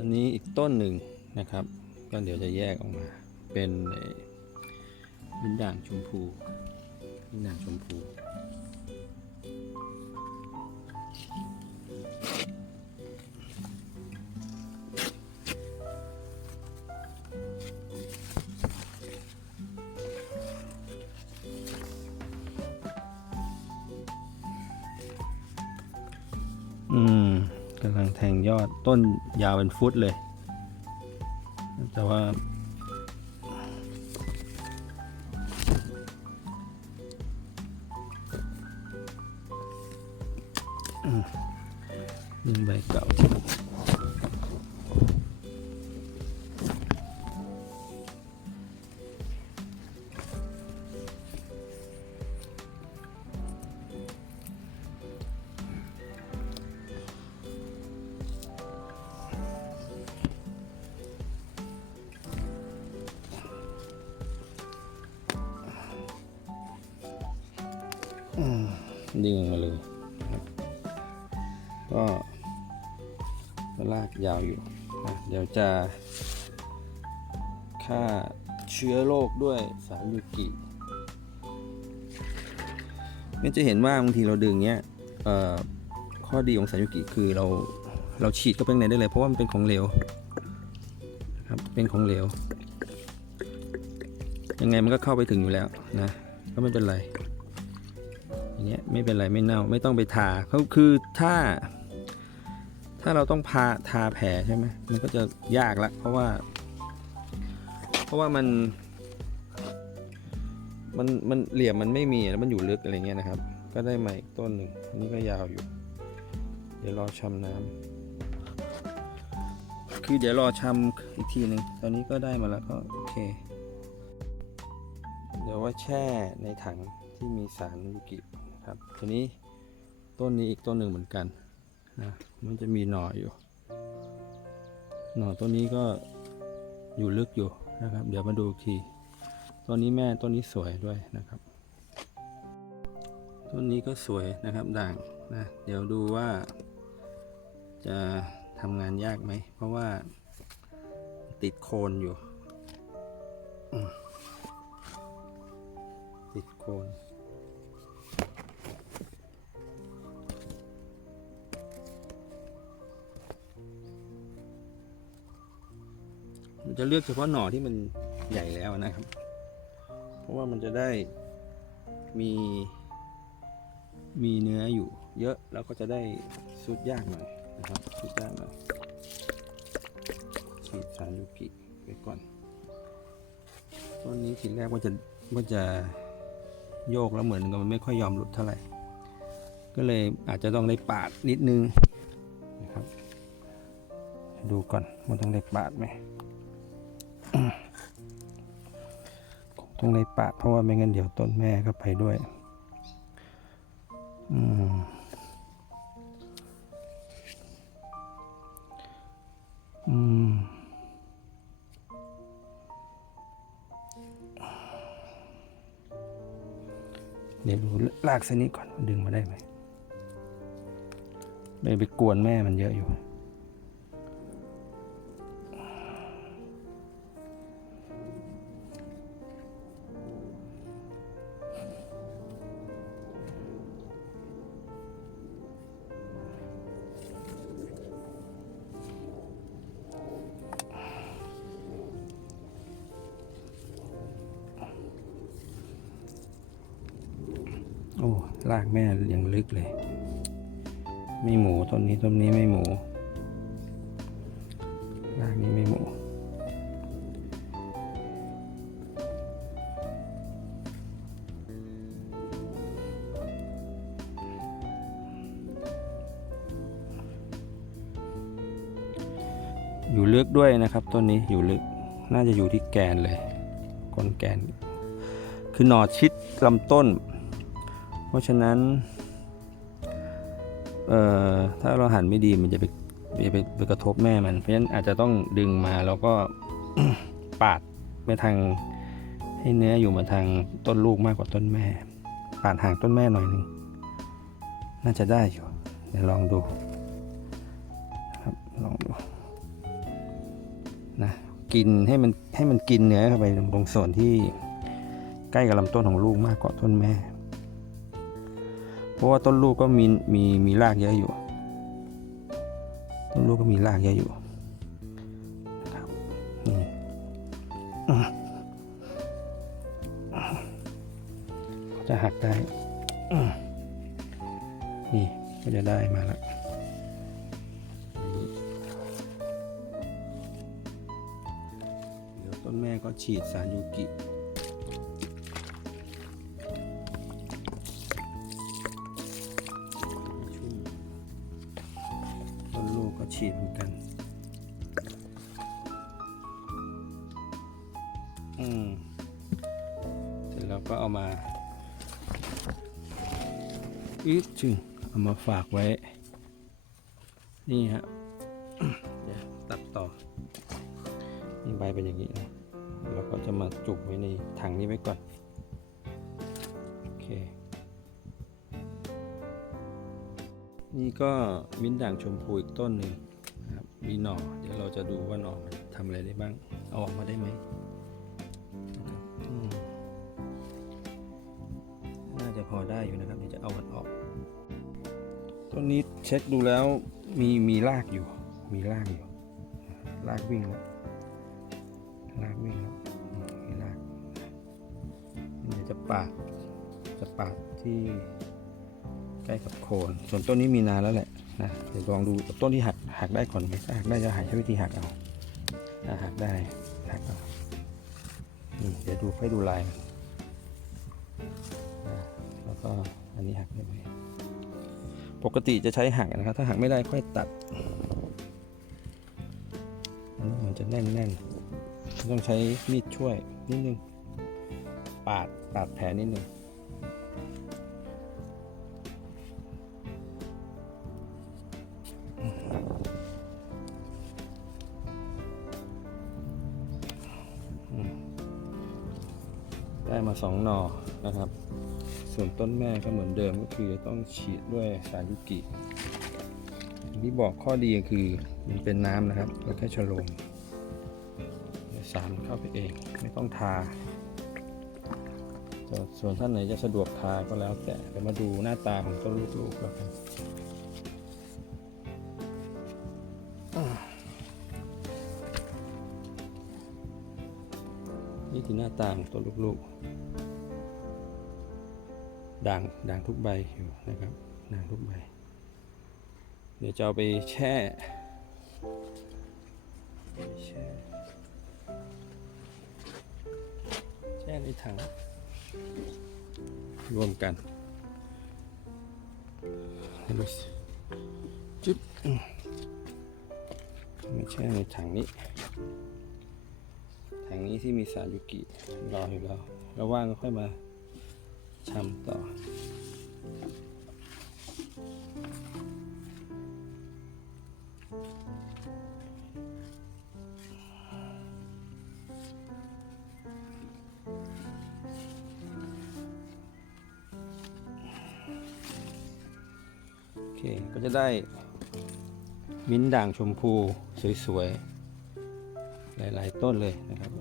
อันนี้อีกต้นหนึ่งนะครับ ก็เดี๋ยวจะแยกออกมา เป็นเป็นด่างชมพูลิ้นด่างชมพู ยอดต้นยาวเป็นฟุตเลย แต่ว่าอืมดึ ดึงมาเลยก็ลากยาวอยู่เดี๋ยวจะฆ่าเชื้อโรคด้วยสารยูกิมันจะเห็นว่าบางทีเราดึงเนี้ยข้อดีของสารยูกิคือเราเราฉีดเข้าไปข้างในได้เลย เพราะว่ามันเป็นของเหลวครับเป็นของเหลว ยังไงมันก็เข้าไปถึงอยู่แล้วนะ ก็ไม่เป็นไร อย่างเงี้ยไม่เป็นไรไม่เน่าไม่ต้องไปทาเขาคือถ้า ถ้าเราต้องพาทาแผลใช่ไหมมันก็จะยากละเพราะว่า เพราะว่ามัน มันมันเหลี่ยมมันไม่มีแล้วมันอยู่ลึกอะไรเงี้ยนะครับ ก็ได้ใหม่อีกต้นหนึ่งอันนี้ก็ยาวอยู่ เดี๋ยวรอชำน้ำคือเดี๋ยวรอชำอีกทีหนึ่งตอนนี้ก็ได้มาแล้วก็โอเค เดี๋ยวว่าแช่ในถังที่มีสารยูกิ นะครับทีนี้ต้นนี้อีกต้นหนึ่งเหมือนกันนะมันจะมีหน่ออยู่ หน่อต้นนี้ก็อยู่ลึกอยู่นะครับ เดี๋ยวมาดูอีกทีต้นนี้แม่ต้นนี้สวยด้วยนะครับ ต้นนี้ก็สวยนะครับด่างนะเดี๋ยวดูว่า จะทำงานยากไหม เพราะว่าติดโคนอยู่ ติดโคน มันจะเลือกเฉพาะหน่อที่มันใหญ่แล้วนะครับ เพราะว่ามันจะได้มีมีเนื้ออยู่ เยอะแล้วก็จะได้สุดยากหน่อยนะครับสุดยากหน่อยฉีดสารยูกิไปก่อนต้นนี้ทีแรกว่าจะว่าจะโยกแล้วเหมือนกับมันไม่ค่อยยอมหลุดเท่าไหร่ ก็เลยอาจจะต้องได้ปาดนิดนึงนะครับ ดูก่อนว่าต้องได้ปาดไหม ต้องได้ปาเพราะว่าไม่งั้นเดี๋ยวต้นแม่ก็ไปด้วย อืมอืมเดี๋ยวดูลากเส้นนี้ก่อนดึงมาได้ไหมไม่ไปกวนแม่มันเยอะอยู่ ลากแม่ยังลึกเลย ไม่หมูต้นนี้ต้นนี้ไม่หมูลากนี้ไม่หมูอยู่ลึกด้วยนะครับต้นนี้อยู่ลึกน่าจะอยู่ที่แกนเลยก้นแกน คือหนอชิดลำต้น เพราะฉะนั้นเอ่อถ้าเราหันไม่ดีมันจะไปจะไปไปกระทบแม่มัน เพราะฉะนั้นอาจจะต้องดึงมาแล้วก็ปาดไปทางให้เนื้ออยู่มาทางต้นลูกมากกว่าต้นแม่ ปาดห่างต้นแม่หน่อยหนึ่งน่าจะได้อยู่ เดี๋ยวลองดูครับลองดูนะกินให้มันให้มันกินเนื้อเข้าไปตรงส่วนที่ใกล้กับลำต้นของลูกมากกว่าต้นแม่ เพราะว่าต้นลูกก็มีมีมีรากเยอะอยู่ ต้นลูกก็มีรากเยอะอยู่นะครับนี่ก็จะหักได้นี่ก็จะได้มาแล้วเดี๋ยวต้นแม่ก็ฉีดสารยูกิ ฉีดเหมือนกัน อืม เสร็จแล้วก็เอามาอึดจึงเอามาฝากไว้ นี่ฮะเดี๋ยวตัดต่อ นี่ใบเป็นอย่างนี้นะแล้วก็จะมาจุกไว้ในถังนี้ไว้ก่อน โอเค นี่ก็มิ้นด่างชมพูอีกต้นหนึ่ง มีหน่อ เดี๋ยวเราจะดูว่าหน่อมันทำอะไรได้บ้าง เอาออกมาได้ไหมน่าจะพอได้อยู่นะครับเดี๋ยวจะเอามันออก ต้นนี้เช็คดูแล้วมีมีรากอยู่ มีรากอยู่ รากวิ่งแล้ว รากวิ่งแล้วมีรากเดี๋ยวจะปาด จะปาดที่ใกล้กับโคน ส่วนต้นนี้มีนานแล้วแหละ นะเดี๋ยวลองดูต้นที่หักหักได้ก่อนไหมถ้าหักได้จะหาใช้วิธีหักเอาถ้าหักได้หักเอานี่เดี๋ยวดูให้ดูลายแล้วก็อันนี้หักได้ไหมปกติจะใช้หักนะครับ ถ้าหักไม่ได้ค่อยตัดมันจะแน่นแน่นๆต้องใช้มีดช่วยนิดนึง ปาดปาดแผลนิดนึง ได้มาสองหน่อนะครับ ส่วนต้นแม่ก็เหมือนเดิมก็คือต้องฉีดด้วยสารยุกิที่บอกข้อดีก็คือมันเป็นน้ำนะครับเราแค่ชโลมสารเข้าไปเองไม่ต้องทาส่วนส่วนท่านไหนจะสะดวกทาก็แล้วแต่เดี๋ยวมาดูหน้าตาของต้นลูกๆแล้วกัน นี่คือหน้าตาของต้นลูกๆ ด่างด่างทุกใบอยู่นะครับ ด่างทุกใบ เดี๋ยวจะเอาไปแช่แช่แช่ในถังรวมกันจุ๊บมาแช่ในถังนี้ ถังนี้ที่มีสารยูกิรออยู่แล้วแล้วว่างก็ค่อยมาชำต่อโอเคก็จะได้มิ้นด่างชมพูสวยๆ หลาย ๆ ต้นเลยนะครับ